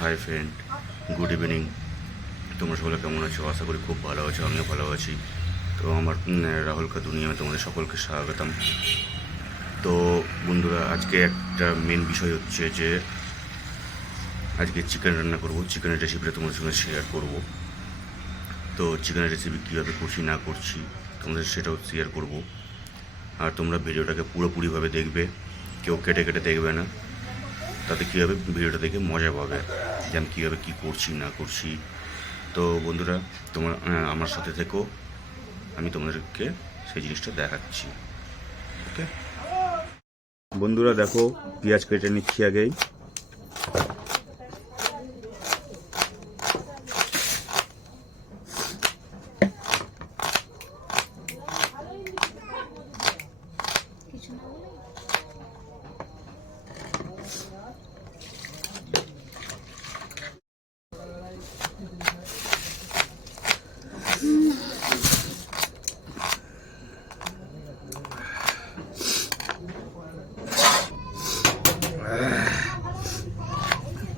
Hi friend, good evening. তোমরা সকলে কেমন আছো? আশা করি খুব ভালো আছো, আমিও ভালো আছি। তো আমার রাহুল কা দুনিয়ায় তোমাদের সকলকে স্বাগতম। তো বন্ধুরা, আজকে একটা মেন বিষয় হচ্ছে যে আজকে চিকেন রান্না করব। চিকেনের রেসিপিটা তোমাদের সঙ্গে শেয়ার করব। তো চিকেনের রেসিপি কীভাবে করছি না করছি তোমাদের সেটাও শেয়ার করব। আর তোমরা ভিডিওটাকে পুরোপুরিভাবে দেখবে, কেউ কেটে কেটে দেখবে না। তাতে কী হবে, ভিডিওটা দেখে মজা পাবে যে আমি কীভাবে কী করছি না করছি। তো বন্ধুরা, তোমরা আমার সাথে থেকো, আমি তোমাদেরকে সেই জিনিসটা দেখাচ্ছি। ওকে বন্ধুরা, দেখো পেঁয়াজ কেটে নিচ্ছি আগেই।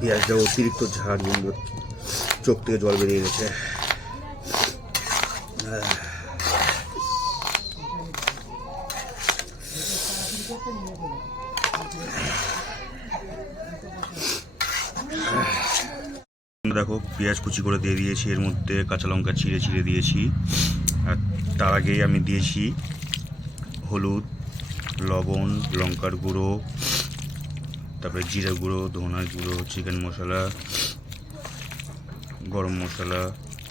পেঁয়াজটা অতিরিক্ত ঝাল, বন্ধু চোখ থেকে জল বেরিয়ে গেছে। দেখো পেঁয়াজ কুচি করে দিয়ে দিয়েছি, এর মধ্যে কাঁচা লঙ্কা ছিঁড়ে ছিঁড়ে দিয়েছি। আর তার আগেই আমি দিয়েছি হলুদ, লবণ, লঙ্কার গুঁড়ো, তারপরে জিরা গুঁড়ো, ধনার গুঁড়ো, চিকেন মশলা, গরম মশলা,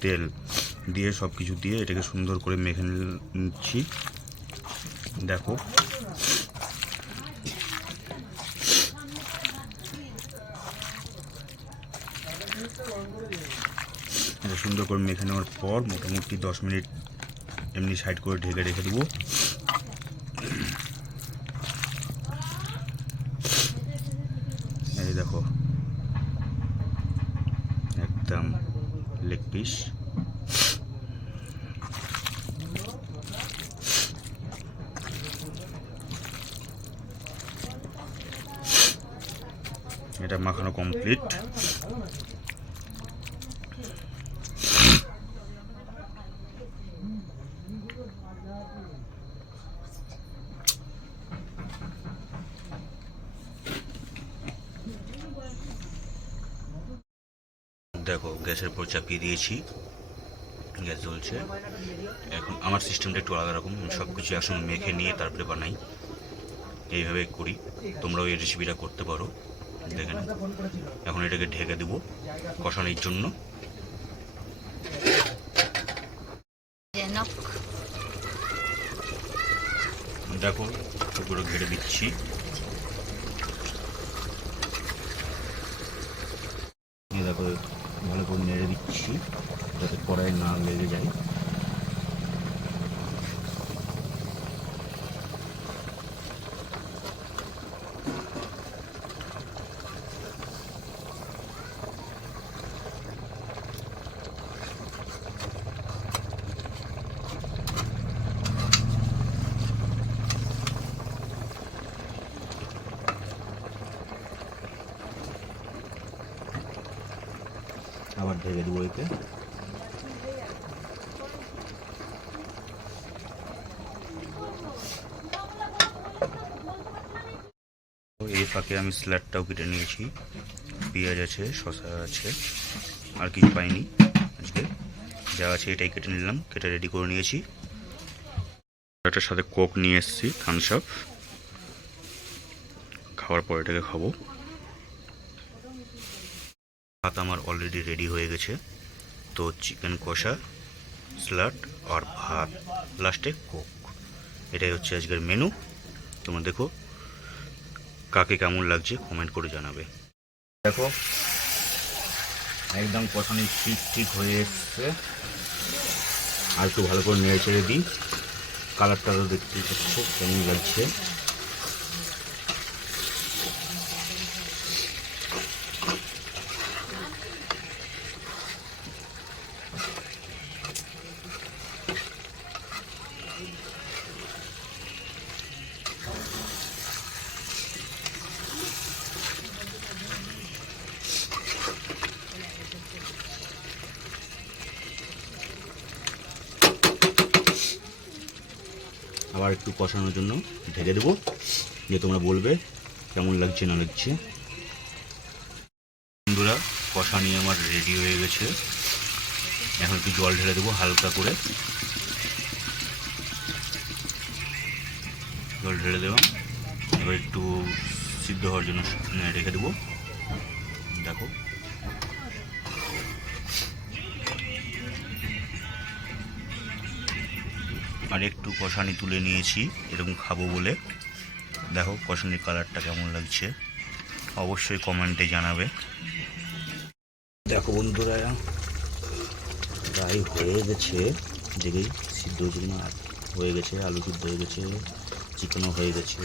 তেল দিয়ে সব কিছু দিয়ে এটাকে সুন্দর করে মেখে নিচ্ছি। দেখো এটা সুন্দর করে মেখে নেওয়ার পর মোটামুটি 10 মিনিট এমনি সাইড করে ঢেকে রেখে দেবো। এই দেখো একদম লেগ পিস। এটা মাখানো কমপ্লিট। দেখো গ্যাসের উপর চাপিয়ে দিয়েছি, গ্যাস জ্বলছে। এখন আমার সিস্টেমটা একটু আলাদা রকম, সব কিছু একসঙ্গে মেখে নিয়ে তারপরে বানাই, এইভাবে করি। তোমরাও এই রেসিপিটা করতে পারো, দেখে নাও। এখন এটাকে ঢেকে দেবো কষানোর জন্য। দেখো পুরো ঘেড়ে দিচ্ছি। দেখো ভালো করে নেড়ে দিচ্ছি যাতে কড়াই না লেগে যায়। আবার ঢেকে দেবো এতে। এই ফাঁকে আমি স্যালাডটাও কেটে নিয়েছি, পেঁয়াজ আছে, শসা আছে, আর কিছু পাইনি আজকে, যা আছে এটাই কেটে নিলাম, কেটে রেডি করে নিয়েছি। এটার সাথে কোক নিয়ে এসেছি, থামস আপ। খাওয়ার পর এটাকে খাবো। ভাত আমার অলরেডি রেডি হয়ে গেছে। তো চিকেন কষা, স্যালাড আর ভাত, লাস্টে কোক, এটাই হচ্ছে আজকের মেনু। তোমরা দেখো কাকে কেমন লাগছে কমেন্ট করে জানাবে। দেখো একদম কষানি ঠিক ঠিক হয়ে এসছে। আর একটু ভালো করে নেড়ে চেড়ে দিই। কালারটাও দেখতে পাচ্ছ কেমন লাগছে। আর একটু কষানোর জন্য ঢেকে দেবো, যে তোমরা বলবে কেমন লাগছে না লাগছে। বন্ধুরা কষানি আমার রেডি হয়ে গেছে, এখন একটু জল ঢেলে দেবো হালকা করে। জল ঢেলে দেলাম, এবার একটু সিদ্ধ হওয়ার জন্য রেখে দেবো। দেখো আর একটু কষানি তুলে নিয়েছি এরকম খাবো বলে। দেখো কষানির কালারটা কেমন লাগছে অবশ্যই কমেন্টে জানাবে। দেখো বন্ধুরা প্রায় হয়ে গেছে, দেখেই সিদ্ধ জন্য হয়ে গেছে, আলু সিদ্ধ হয়ে গেছে, চিকেনও হয়ে গেছে।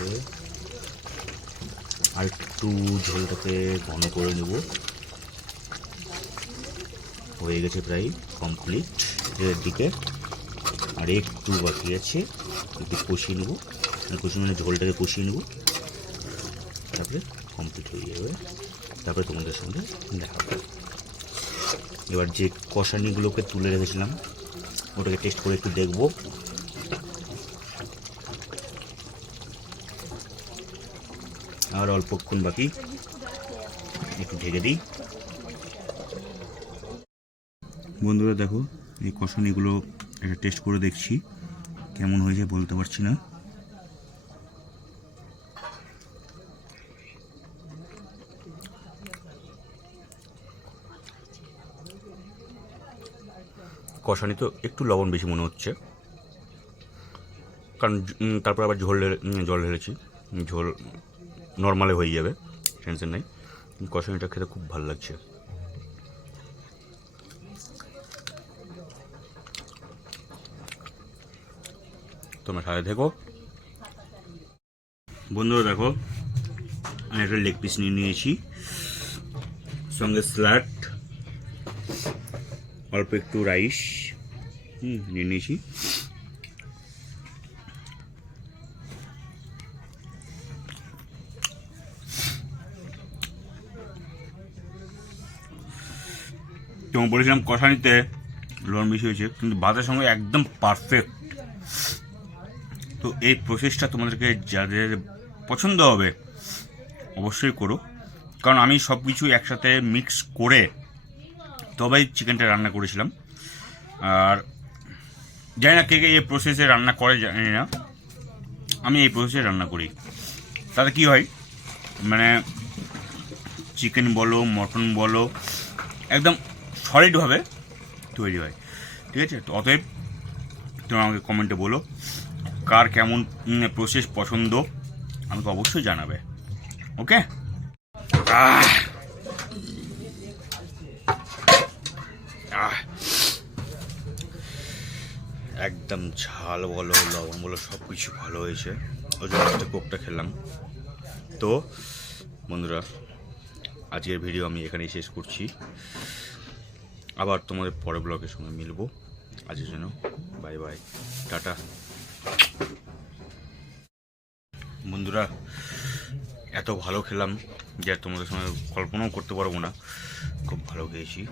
আর একটু ঝোলটাকে ঘন করে নেব, হয়ে গেছে প্রায় কমপ্লিট এর দিকে। আর একটু বাকি আছে, একটু কষিয়ে নেবো, কষিয়ে মানে ঝোলটাকে কষিয়ে নেব, তারপরে কমপ্লিট হয়ে যাবে। তারপরে তোমাদের সঙ্গে দেখা হবে। এবার যে কষানিগুলোকে তুলে রেখেছিলাম ওটাকে টেস্ট করে একটু দেখবো। আর অল্পক্ষণ বাকি, একটু ঢেকে দিই। বন্ধুরা দেখো এই কষানিগুলো একটা টেস্ট করে দেখছি কেমন হয়েছে, বলতে পারছি না। কষানি তো একটু লবণ বেশি মনে হচ্ছে, কারণ তারপর আবার জল ঢেলেছি, ঝোল নর্মালে হয়ে যাবে, টেনশন নেই। কষানিটা খেতে খুব ভালো লাগছে। তোমরা সাথে থেকো। বন্ধুরা দেখো আমি একটা লেগ পিস নিয়ে নিয়েছি, সঙ্গে স্যালাড, অল্প একটু রাইস নিয়ে নিয়েছি। তোমাকে বলেছিলাম কষানিতে লবণ বেশি হয়েছে, কিন্তু ভাতের সঙ্গে একদম পারফেক্ট। তো এই প্রসেসটা তোমাদেরকে যাদের পছন্দ হবে অবশ্যই করো, কারণ আমি সব কিছু একসাথে মিক্স করে তবেই চিকেনটা রান্না করেছিলাম। আর জানি না কে কে এই প্রসেসে রান্না করে জানি না, আমি এই প্রসেসে রান্না করি। তাতে কি হয় মানে চিকেন বলো মটন বলো একদম সলিডভাবে তৈরি হয়, ঠিক আছে? তো অতএব তোমরা আমাকে কমেন্টে বলো কার কেমন প্রসেস পছন্দ, আমাকে অবশ্যই জানাবে। ওকে, একদম ঝাল বলো লবণ বলো সব কিছু ভালো হয়েছে, ওই জন্য একটা কোকটা খেলাম। তো বন্ধুরা আজকের ভিডিও আমি এখানেই শেষ করছি, আবার তোমাদের পরের ব্লগের সঙ্গে মিলবো। আজকের জন্য বাই বাই, টাটা। বন্ধুরা এত ভালো খেলাম যে তোমাদের সঙ্গে কল্পনাও করতে পারবো না, খুব ভালো খেয়েছি।